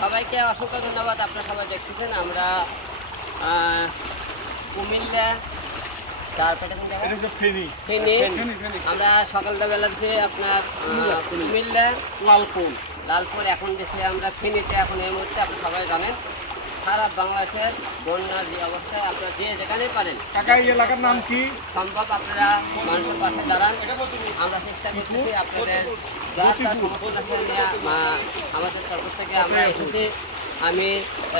সবাইকে অসংখ্য ধন্যবাদ। আপনারা সবাই দেখতেছেন আমরা কুমিল্লা, তারপরে আমরা সকালবেলা যে আপনার কুমিল্লা লালপুর, এখন দেখছি আমরা ফেনীতে। এখন এই মুহূর্তে আপনি সবাই জানেন সারা বাংলাদেশের বন্যার যে অবস্থায় আপনারা যে যেখানে পারেন এলাকার নাম কি সম্ভব আপনারা মানুষের পাশে দাঁড়ান। আমরা চেষ্টা করতেছি আপনাদের আমাদের তরফ থেকে আমরা এসেছি। আমি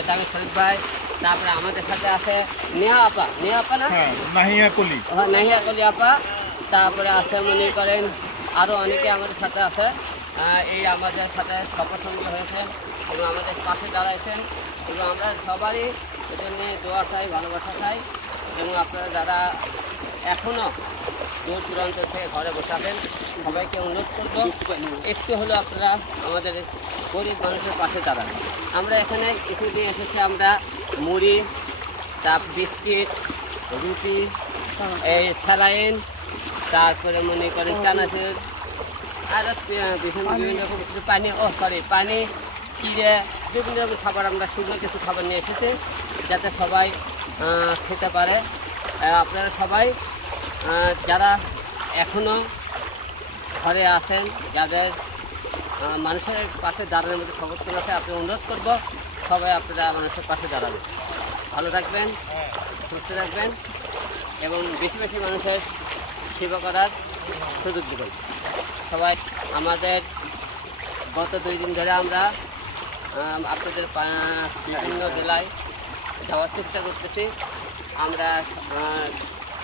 তামিম শরীফ ভাই, তারপরে আমাদের সাথে আছে নেহা আপা না নাহিয়া কলি আপা, তারপরে আছে মনে করেন আরও অনেকে আমাদের সাথে আছে। এই আমাদের সাথে সফরসঙ্গী হয়েছেন এবং আমাদের পাশে দাঁড়াইছেন এবং আমরা সবারই এজন্য দোয়া চাই, ভালোবাসা চাই। এবং আপনারা যারা এখনও দূর দূরান্ত থেকে ঘরে বসাবেন সবাইকে অনুরোধ করবো একটু হলেও আপনারা আমাদের গরিব মানুষের পাশে দাঁড়ান। আমরা এখানে কিছু দিয়ে এসেছি, আমরা মুড়ি, বিস্কিট, রুটি, এই স্যালাইন, তারপরে মনে করেন চানাচুর, আর বিভিন্ন রকম কিছু পানি, চিড়ে, বিভিন্ন রকম খাবার আমরা শুকনো কিছু খাবার নিয়ে এসেছি যাতে সবাই খেতে পারে। আপনারা সবাই যারা এখনও ঘরে আছেন, যাদের মানুষের পাশে দাঁড়ানোর মধ্যে সমর্থন আছে, আপনি অনুরোধ করবো সবাই আপনারা মানুষের পাশে দাঁড়াবেন। ভালো থাকবেন, সুস্থ থাকবেন এবং বেশি বেশি মানুষের সেবা করার সুযোগ দেবেন। সবাই আমাদের গত 2 দিন ধরে আমরা আপনাদের বিভিন্ন জেলায় যাওয়ার চেষ্টা করতেছি। আমরা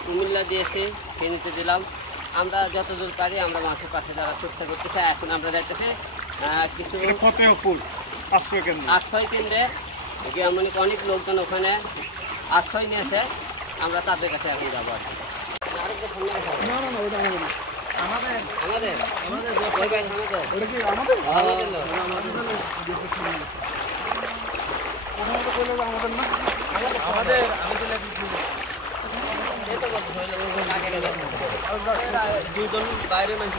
কুমিল্লা দিয়েছি, ফেনীতে দিলাম। আমরা যতদূর পারি আমরা মানুষের পাশে যাওয়ার চেষ্টা করতেছি। এখন আমরা যাইতেছি কিছু আশ্রয় কেন্দ্রে, মানে অনেক লোকজন ওখানে আশ্রয় নিয়েছে, আমরা তাদের কাছে এখন যাবো আর কি। দুজন বাইরে মানুষ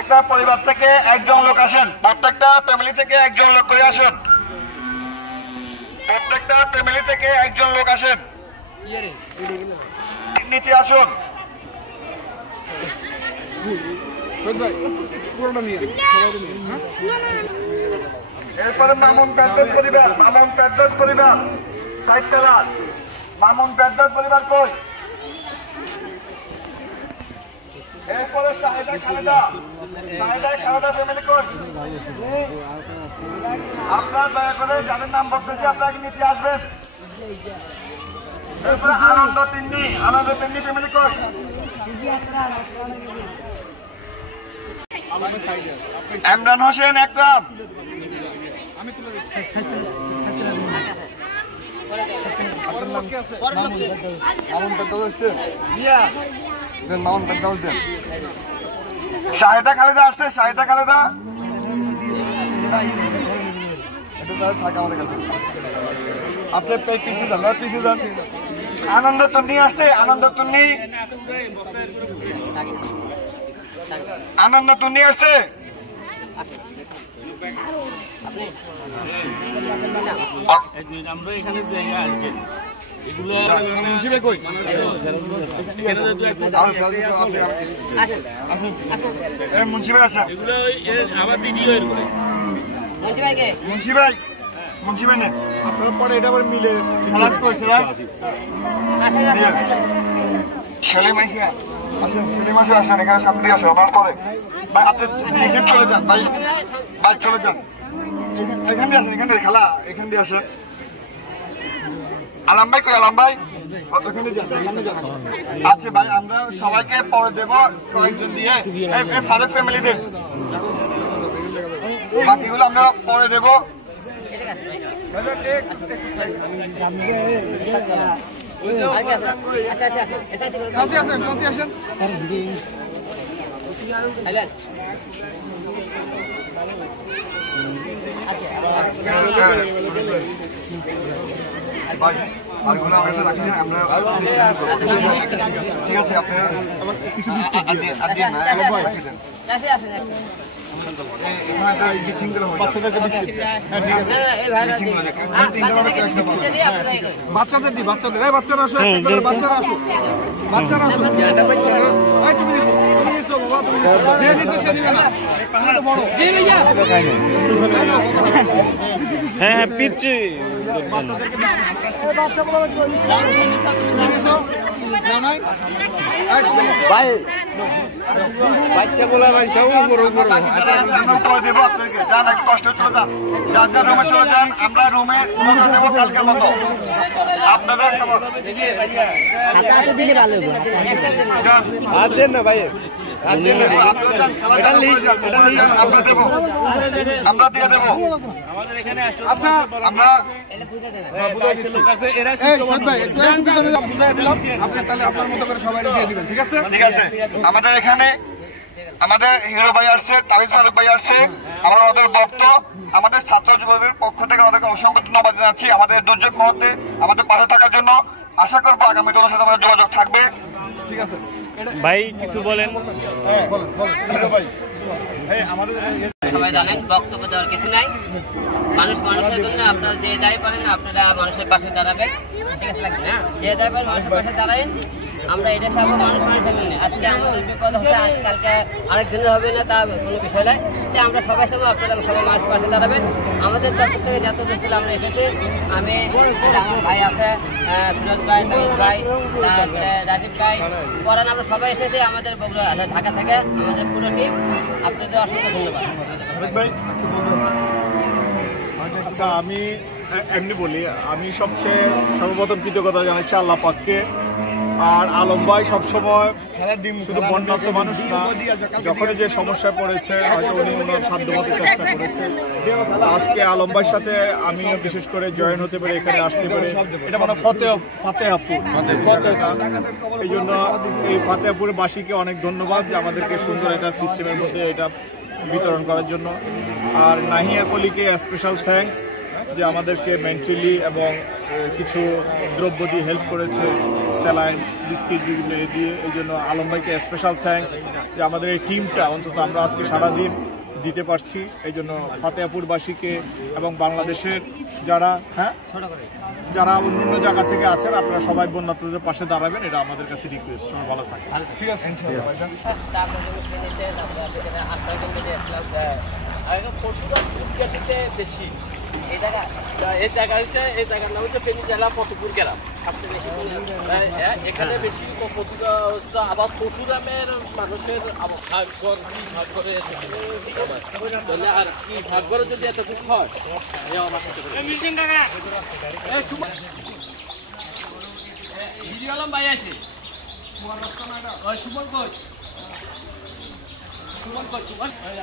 একটা পরিবার থেকে একজন লোক আসেন, প্রত্যেকটা ফ্যামিলি থেকে একজন লোক করে আসেন, প্রত্যেকটা ফ্যামিলি থেকে একজন লোক আসেন, নিচে আসুন। এরপরে মামুন প্যাডদাস পরিবার, সাইকেলার মামুন প্যাডদাস পরিবার কই? এরপরে শাহেদা খালেদা ফ্যামিলি কই? আপনার দয়া করে যাদের নাম বলতেছি আপনাকে নিচে আসবেন। এরপরে আনন্দ তিন্নি ফ্যামিলি কই? ইমরান হোসেন একরাম, শাহেদা খালেদা আসছে, আপনার পিছিয়ে যান। আনন্দ তুন্নি আসছে, আনন্দ তুন্নি আসছে। আমরা এখানে জায়গা আছে এগুলো মুন্সিবে কই? মুন্সিবে আসা এগুলো আবার ভিডিও মুন্সিবে নে আপনার পরে এটা আবার মিলে খেলা করছে। সেলিম আসেন, এখানে সামনে আসেন। আমার পরে ভাই আপনি চলে যান, ভাই চলে যান, এখান দিয়ে আসেন, এখান দিয়ে আসেন। আলাম ভাই কই? আচ্ছা ভাই, আমরা সবাইকে পরে দেবো কয়েকজন দিয়ে, ফারুক ফ্যামিলিদের বাকিগুলো আমরা পরে দেবো। আসেন ভাই আরগুলো আমরা রাখি না আমরা ঠিক আছে আপনারা কিছু বিস্কুট দিয়ে না রাখি দেন কাছে আসেন একটা এখানে একটা বিচিং গুলো হয় বাচ্চাদেরকে বিস্কুট হ্যাঁ ঠিক আছে এই ভাইরা বাচ্চাদের দি বাচ্চাদের এই বাচ্চারা আসো বাচ্চারা আসো বাচ্চারা আসো এই তুমি নিছো বাবা তুমি যে নিছো সে নিবে না তো বড় জি ভাইয়া হ্যাঁ পিচ্ছি বাচ্চাদেরকে এই বাচ্চা বলা নিছো নাই এই তুমি নিছো ভাই বাচ্চা বলা ভাই সব বড় বড় আমরা দেব আপনাকে যান এক কষ্ট চলে যান যার রুমে চলে যান আমরা রুমে দেব কালকে মতো আপনাদের হাতা তো দিলে ভালো হবে আর দেন না ভাই আর দেন না এটা লিস্ট আমরা দেব আমরা দিয়ে দেব আচ্ছা আমরা এই সাদ ভাই একটু পিছনে বুঝাই দিলাম আপনি তাহলে আপনার মতো করে সবাই দিয়ে দিবেন ঠিক আছে ঠিক আছে আমাদের এখানে আমাদের হিরো ভাই আসছে তাবিজ মালিক ভাই আসছে আমাদের ভক্ত আমাদের ছাত্র যুবদের পক্ষ থেকে আমাদেরকে অসংখ্য ধন্যবাদ জানাচ্ছি আমাদের দুর্যোগ মুহূর্তে আমাদের পাশে থাকার জন্য আশা করবো আগামী দিনের সাথে আমাদের যোগাযোগ থাকবে ঠিক আছে ভাই কিছু বলেন হ্যাঁ বলেন হিরো ভাই এই আমাদের সবাই জানেন বক্তব্য দেওয়ার কিছু নাই মানুষের জন্য আপনারা যে যাই পারেন আপনারা মানুষের পাশে দাঁড়াবেন ঠিক আছে লাগবে না যে যাই পারেন মানুষের পাশে দাঁড়াবেন আমরা এটা চাবো মানুষের জন্য আজকে আমাদের বিপদ হচ্ছে আজকালকে আরেকদিনের হবে না তা কোনো বিষয় নয় তাই আমরা সবাই চাবো আপনারা সবাই মানুষের পাশে দাঁড়াবেন আমাদের তরফ থেকে যত ছিল আমরা এসেছি আমি আমার ভাই আছে ফিরোজ ভাই তামিজ ভাই তারপরে রাজীব ভাই পরান আমরা সবাই এসেছি আমাদের বগুড়া ঢাকা থেকে আমাদের পুরো টিম আপনাদের অসংখ্য ধন্যবাদ আচ্ছা আমি এমনি বলি আমি সবচেয়ে সর্বপ্রথম কৃতজ্ঞতা জানাচ্ছি আল্লাহ পাককে আর আলম ভাই সবসময় শুধু বন্যার্থ মানুষ না যখনই যে সমস্যায় পড়েছে হয়তো উনি ওনার সাধ্যমতো চেষ্টা করেছে আজকে আলম ভাইয়ের সাথে আমিও বিশেষ করে জয়েন হতে পারে এখানে আসতে পারে এটা মানে ফাতেহাপুর এই জন্য এই ফাতেহাপুরের বাসীকে অনেক ধন্যবাদ যে আমাদেরকে সুন্দর একটা সিস্টেমের মধ্যে এটা বিতরণ করার জন্য আর নাহিয়া কলিকে স্পেশাল থ্যাঙ্কস যে আমাদেরকে মেন্টালি এবং কিছু দ্রব্য দিয়ে হেল্প করেছে স্যালাইন বিস্কিট বিভিন্ন দিয়ে এই জন্য আলম ভাইকে স্পেশাল থ্যাঙ্কস যে আমাদের এই টিমটা অন্তত আমরা আজকে সারাদিন দিতে পারছি এই জন্য ফাতেহাপুরবাসীকে এবং বাংলাদেশের যারা যারা অন্য জায়গা থেকে আছেন আপনারা সবাই বন্যার্থদের পাশে দাঁড়াবেন এটা আমাদের কাছে রিকোয়েস্ট সবাই ভালো থাকে ঠিক আছে বেশি এই জায়গার নাম হচ্ছে ফেনী জেলা ফতেপুর গ্রাম সবচেয়ে বেশি এখানে বেশি আবার পরশুরামের মানুষের ভাগ্যর কি ভাগ্যরে আর কি ভাগ্যর যদি এতটুকু হয় হিরি আলম ভাই আছে সুমন কোচ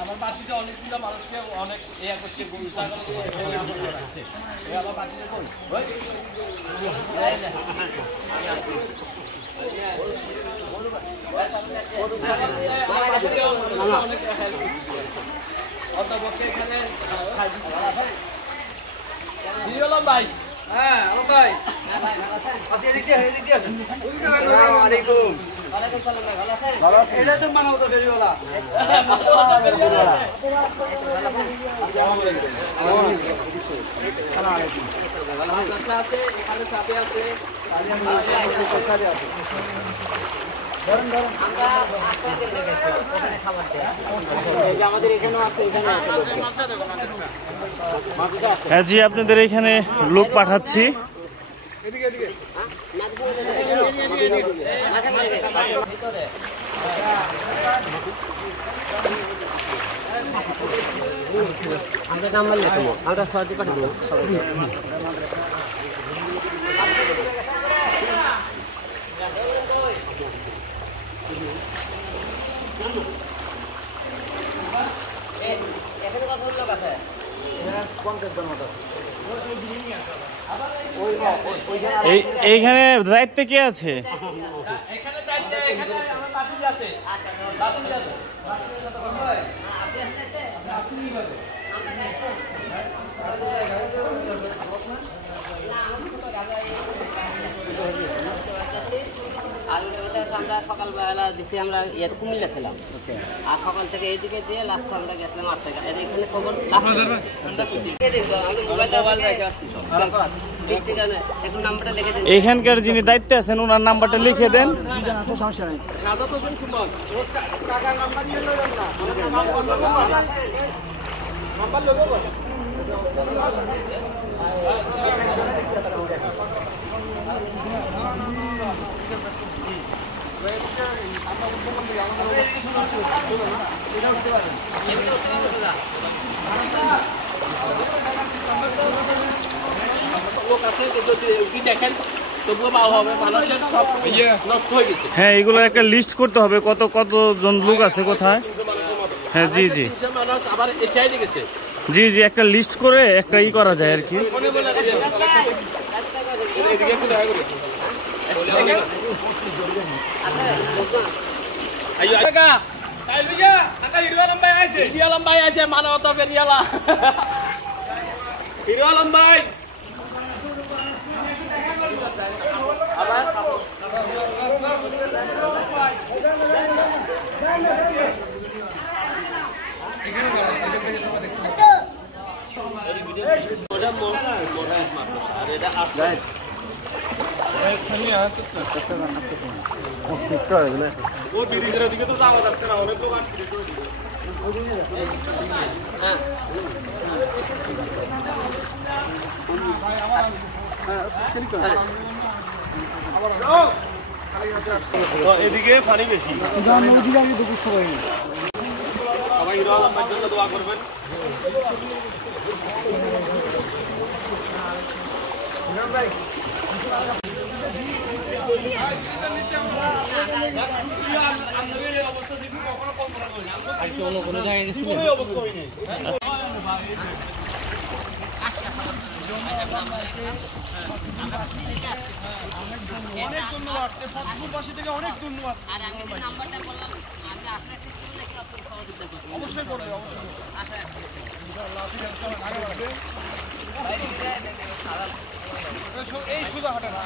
আমার বাড়িতে অনেকগুলো মানুষকে অনেক ইয়া করছে গরু ছাগল আমার বাড়িতে অন্তপক্ষে এখানে ভাই হ্যাঁ ভাই এটা তো মানব তো ফেরিওয়ালা এখানে চাপে আছে আমাদের এখানেও আছে হ্যাঁ জি আপনাদের এখানে লোক পাঠাচ্ছি আমরা নাম্বার লিখবো আমরা সরটি পাঠাবো এখানে কত লোক আছে 50 জন মতো এইখানে দায়িত্বে কে আছে এখানে দায়িত্বে এখানে আমার বাতিল আছে বাতিল আছে আপনি আসলে আপনি নিয়ে যাবেন সকালবেলা দিচ্ছি আমরা কুমিল্লা ছিলাম, আর সকাল থেকে এইদিকে দিয়ে লাস্ট আমরা গেছিলাম 8 টাকা। এখানে খবর এইখানকার যিনি দায়িত্বে আছেন ওনার নাম্বারটা লিখে দেন। হ্যাঁ, এগুলো একটা লিস্ট করতে হবে, কতজন লোক আছে কোথায়। হ্যাঁ জি জি জি জি, একটা লিস্ট করে একটা করা যায় আর কি। এদিকে পানি বেশি, সবাই হিরো আলমের জন্য দোয়া করবেন। কোনো জায়গায় গেছিলেন? অনেক ধন্যবাদ, ফতেপুরবাসী থেকে অনেক ধন্যবাদ। অবশ্যই করবে, অবশ্যই। এই সুদা হাটে না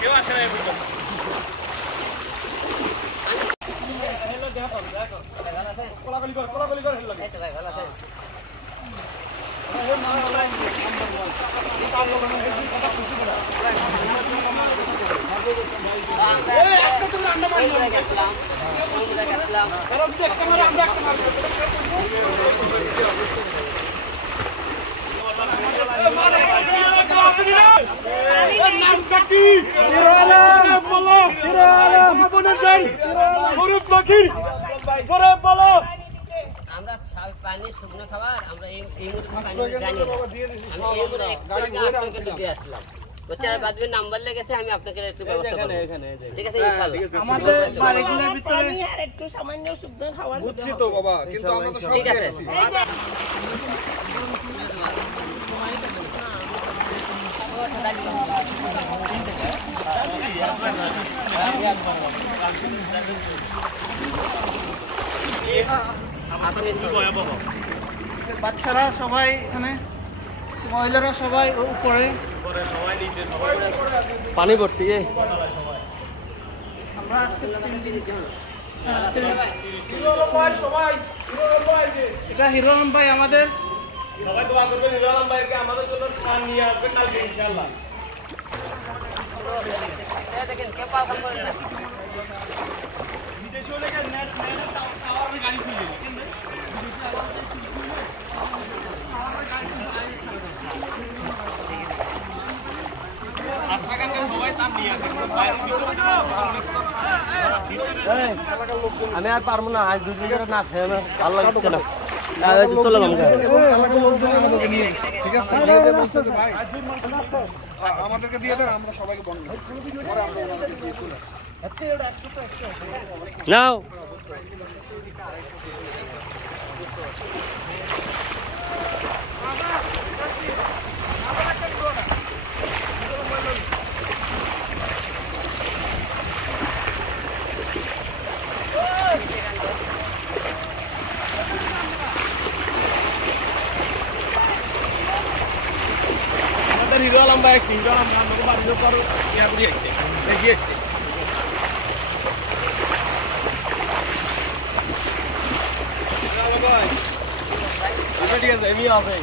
কেউ আসে না আমরা পানি শুকনো খাবার আমরা এই মুহূর্তে জানি আসলাম। বাদবে নাম্বার লেগেছে, আমি আপনাকে একটু ব্যবস্থা করব। ঠিক আছে ইনশাআল্লাহ। আমাদের বাড়িগুলোর ভিতরে আর একটু সামান্য শুকনো খাবার বুঝছি তো বাবা, কিন্তু আমরা তো সব ঠিক আছে। বাচ্চারা সবাই এখানে, মহিলারা সবাই উপরে, পানি ভর্তি। আমরা আজকে 3 দিন এটা হিরো আলম ভাই আমাদের, সবাই দোয়া করবেন হিরো আলম ভাইকে আমাদের জন্য খান নিয়ে আসবেন কালকে ইনশাআল্লাহ। দেখেন কে পাল কাম করেন না। বিদেশে হলে নেট টাওয়ার গাড়ি ছিল আমি আর পারবো না, আজ 2 দিন ধরে না খেয়ে না ভালো লাগছে না, চলে যাবো। ঠিক আছে, আমাদেরকে দিয়ে দেন, আমরা সবাইকে বন্ধ নাও। হিরো আলম ভাই আসছে, হিরো আলম আমাকে বাড়ির উপর ইয়া করে আসছে, এগিয়ে আসছে। ঠিক আছে, এমনি আছে।